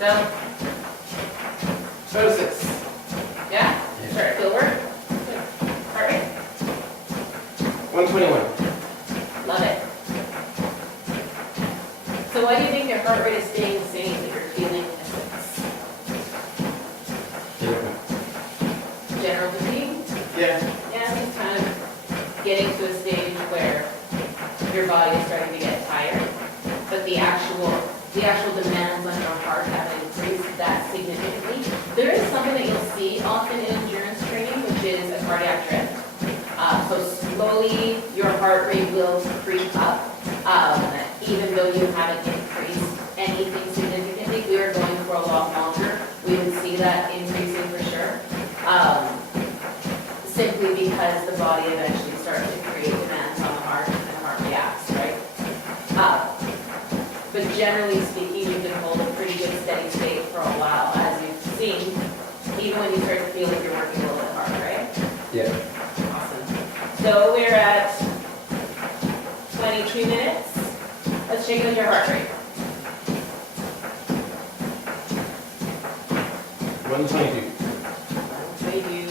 Down. Go to 6. Yeah? Sure, feel work. Good. Heart rate. 121. Love it. So why do you think your heart rate is staying the same if you're feeling a 6? General fatigue? Yeah. Yeah, it's kind of getting to a stage where your body is starting to get tired, but the actual demands on your heart haven't increased that significantly. There is something that you'll see often in endurance training, which is a cardiac drift. So slowly your heart rate will creep up, even though you haven't increased anything significantly. If we were going for a lot longer, we would see that increasing for sure. Simply because the body eventually starts to create demands on the heart and the heart reacts, right? But generally speaking, you can hold a pretty good steady state for a while, as you've seen, even when you start to feel like you're working a little bit harder, right? Yeah. Awesome. So we're at 22 minutes. Let's check in with your heart rate. 122. 122.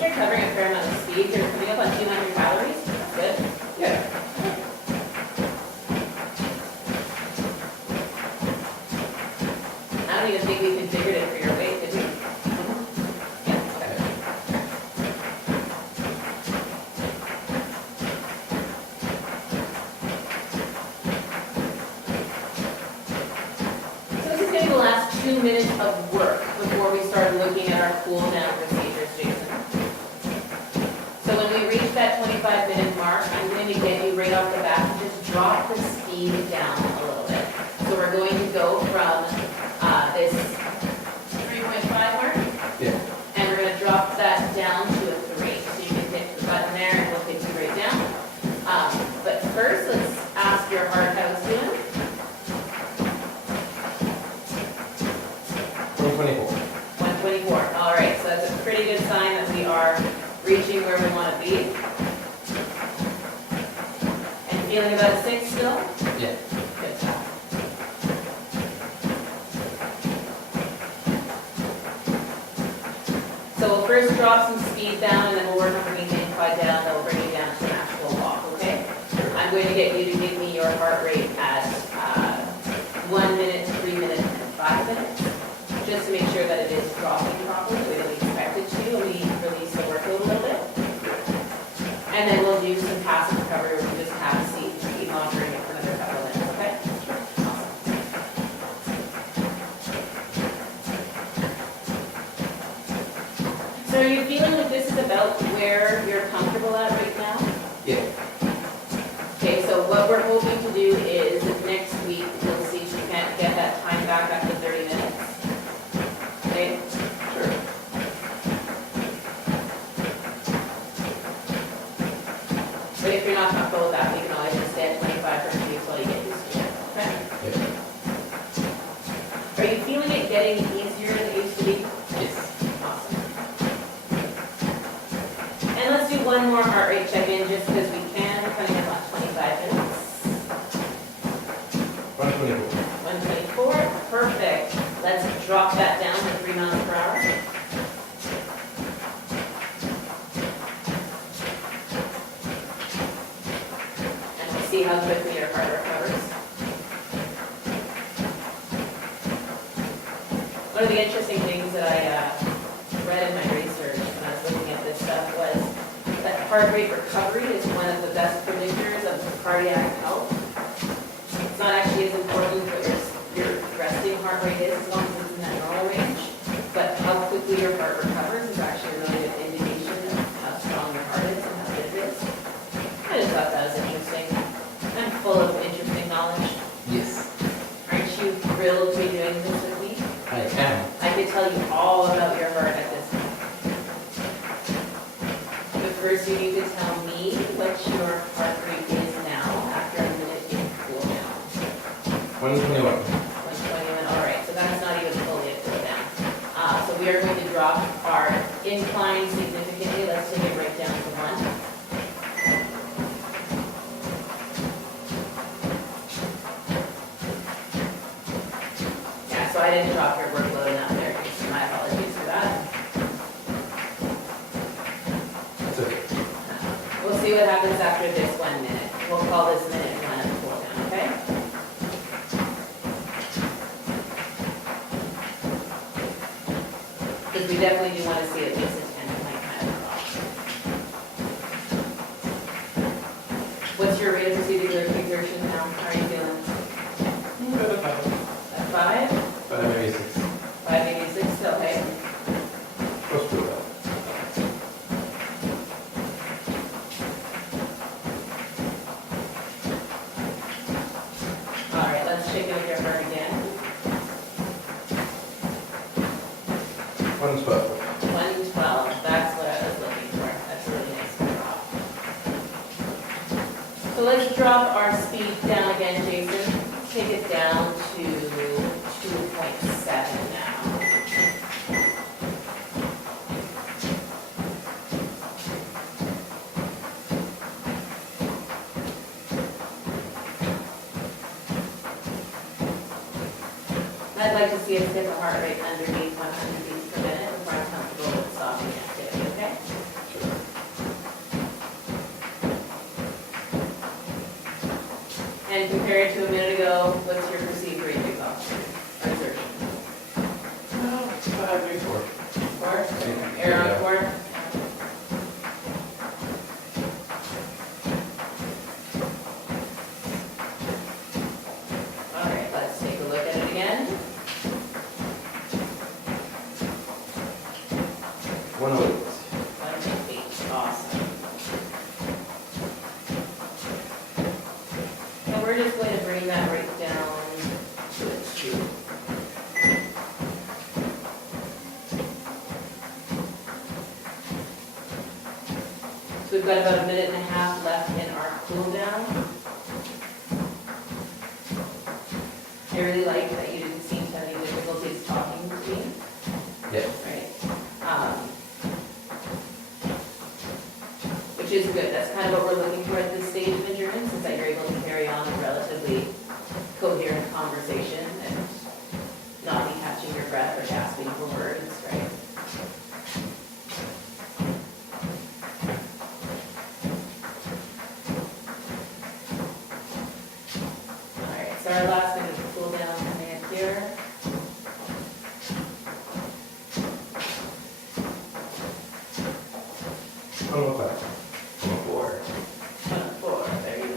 You're covering a fair amount of speed. You're coming up on 200 calories. That's good. Yeah. I don't even think we configured it for your weight, did we? Yeah, okay. So this is going to be the last 2 minutes of work before we start looking at our cool down procedures, Jason. So when we reach that 25-minute mark, I'm going to get you right off the bat and just drop the speed down a little bit. So we're going to go from this 3.5 mark, Yeah. and we're going to drop that down to a 3. So you can hit the button there and we'll take you right down. But first, let's ask your heart how it's doing. 124. 124. All right, so that's a pretty good sign that we are reaching where we want to be. And feeling about a 6 still? Yeah. Good job. So we'll first drop some speed down, and then we'll work on bringing the incline down. That will bring you down to an actual walk, okay? I'm going to get you to give me your heart rate at 1 minute, 3 minutes, and 5 minutes, just to make sure that it is dropping properly the way that we expect it to, and we release the workload a little bit. And then we'll do some passive recovery where we just have a seat and keep monitoring it for another couple of minutes, okay? Awesome. So are you feeling like this is about where you're comfortable at right now? Yeah. Okay, so what we're hoping to do is next week we'll see if we can't get that time back up to 30 minutes. Okay? Sure. But if you're not comfortable with that, we can always just stay at 25 for a few until you get used to it. Okay? Yeah. Are you feeling it getting easier than it used to be? Yes. Awesome. And let's do one more heart rate check-in just because we can, coming up on 25 minutes. 124. 124, perfect. Let's drop that down to 3 miles per hour. And we'll see how quickly your heart recovers. One of the interesting things that I read in my research when I was looking at this stuff was that heart rate recovery is one of the best predictors of cardiac health. It's not actually as important what your resting heart rate is as long as it's in that normal range, but how quickly your heart recovers is actually a really good indication of how strong your heart is and how good it is. I just thought that was interesting. I'm full of interesting knowledge. Yes. Aren't you thrilled to be doing this with me? I am. I could tell you all about your heart at this point. But first you need to tell me what your heart rate is now after a minute in cool down. 121. 121, all right, so that's not even fully at cool down. So we are going to drop our incline significantly. Let's take it right down to 1. Yeah, so I didn't drop your workload enough there. My apologies for that. That's okay. We'll see what happens after this 1 minute. We'll call this minute 1 of the cool down, okay? Because we definitely do want to see at least a 10-point kind of drop. What's your rate of residual exertion now? How are you feeling? At 5? But maybe 6. 5, maybe 6, okay. Close to that. All right, let's check in with your heart again. 112. 112, that's what I was looking for. That's a really nice drop. So let's drop our speed down again, Jason. Take it down to 2.7 now. I'd like to see us get the heart rate underneath 100 beats per minute before I'm comfortable with stopping activity, okay? And compared to a minute ago, what's your perceived rate of exhaustion or exertion? 5, maybe 4. 4? Air on 4? All right, let's take a look at it again. 108. 108, awesome. And we're just going to bring that right down to a 2. So we've got about a minute and a half left in our cool down. I really like that you didn't seem to have any difficulties talking to me, Yeah. right? Which is good. That's kind of what we're looking for at this stage of endurance, is that you're able to carry on a relatively coherent conversation and not be catching your breath or gasping for words, right? All right, so our last bit of cool down command here. One more 5. 4. 4, there you go.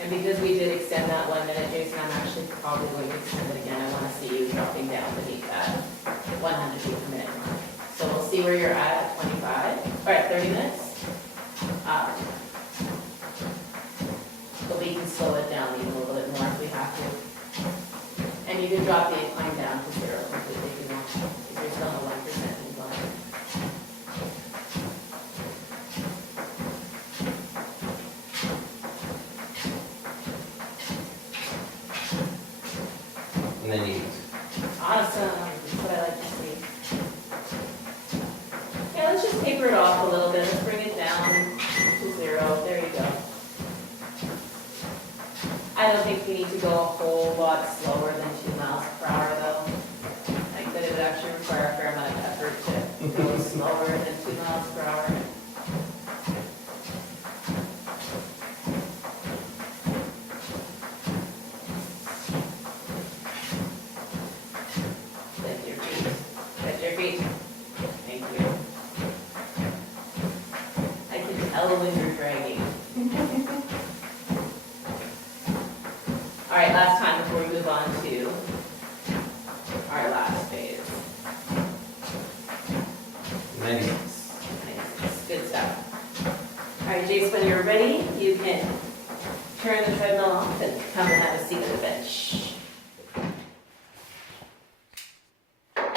And because we did extend that 1 minute, Jason, I'm actually probably going to extend it again. I want to see you dropping down beneath that 100 beat per minute mark. So we'll see where you're at 25, or at 30 minutes. But we can slow it down even a little bit more if we have to. And you can drop the incline down to 0 completely if you want, because you're still on a 1% incline. And then you Awesome, that's what I like to see. Yeah, let's just taper it off a little bit. Let's bring it down to 0. There you go. I don't think we need to go a whole lot slower than 2 miles per hour though. I think that it would actually require a fair amount of effort to go slower than 2 miles per hour. Lift your feet. Lift your feet. Thank you. I can tell when you're dragging. All right, last time before we move on to our last phase. 96. Nice. Good stuff. All right, Jace, when you're ready, you can turn the treadmill off and come